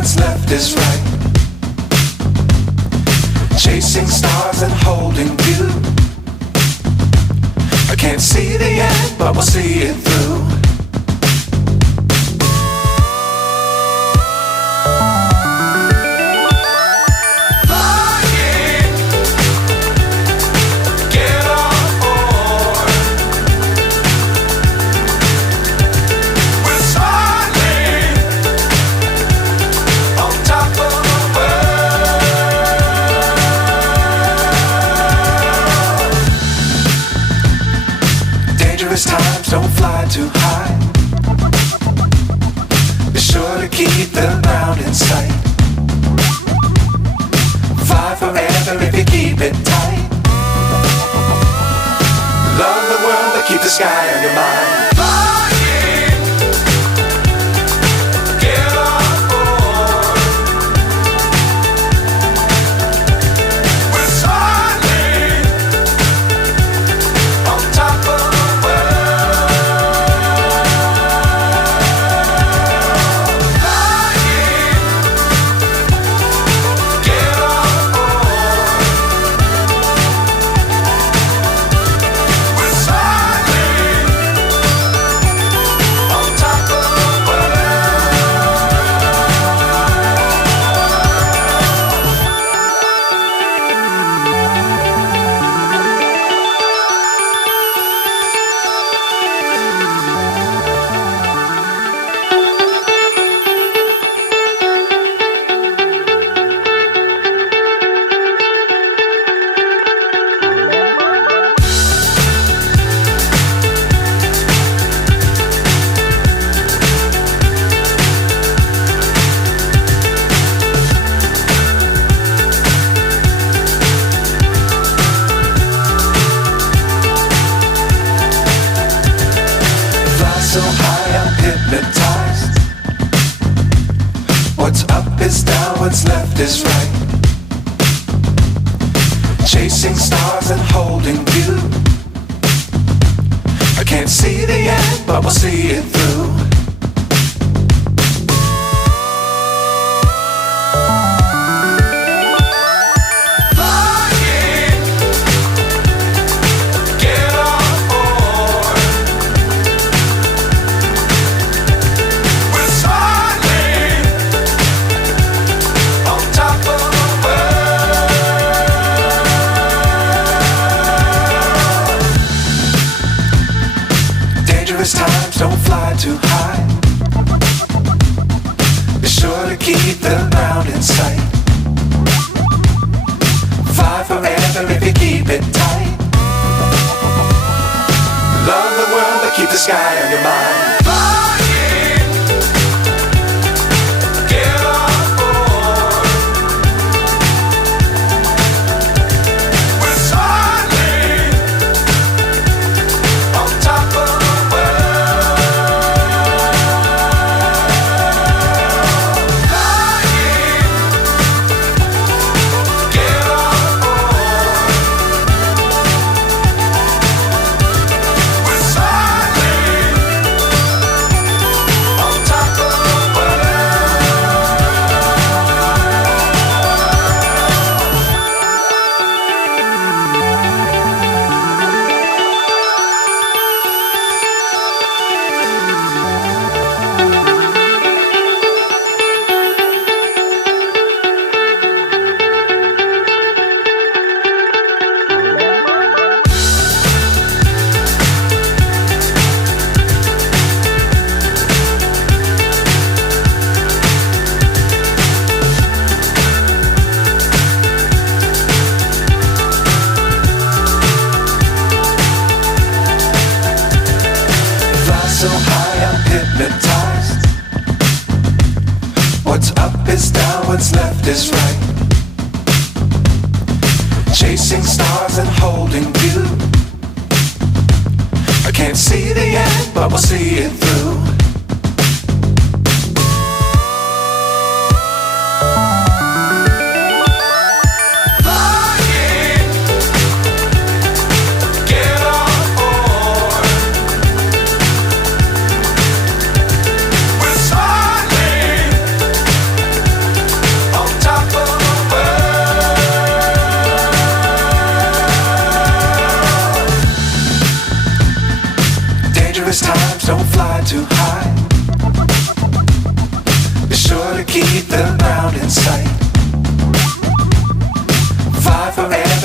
what's left is right. Chasing stars and holding you. I can't see the end, but we'll see it through. Times don't fly too high. Be sure to keep the ground in sight. Fly forever if you keep it tight. Love the world but keep the sky on your mind. So high I'm hypnotized. What's up is down, what's left is right. Chasing stars and holding you. I can't see the end, but we'll see it through. Times don't fly too high. Be sure to keep the ground in sight. Fly forever if you keep it tight. Love the world but keep the sky on your mind. So high I'm hypnotized. What's up is down, what's left is right. Chasing stars and holding you. I can't see the end, but we'll see it through. don't fly too high. Be sure to keep the ground in sight.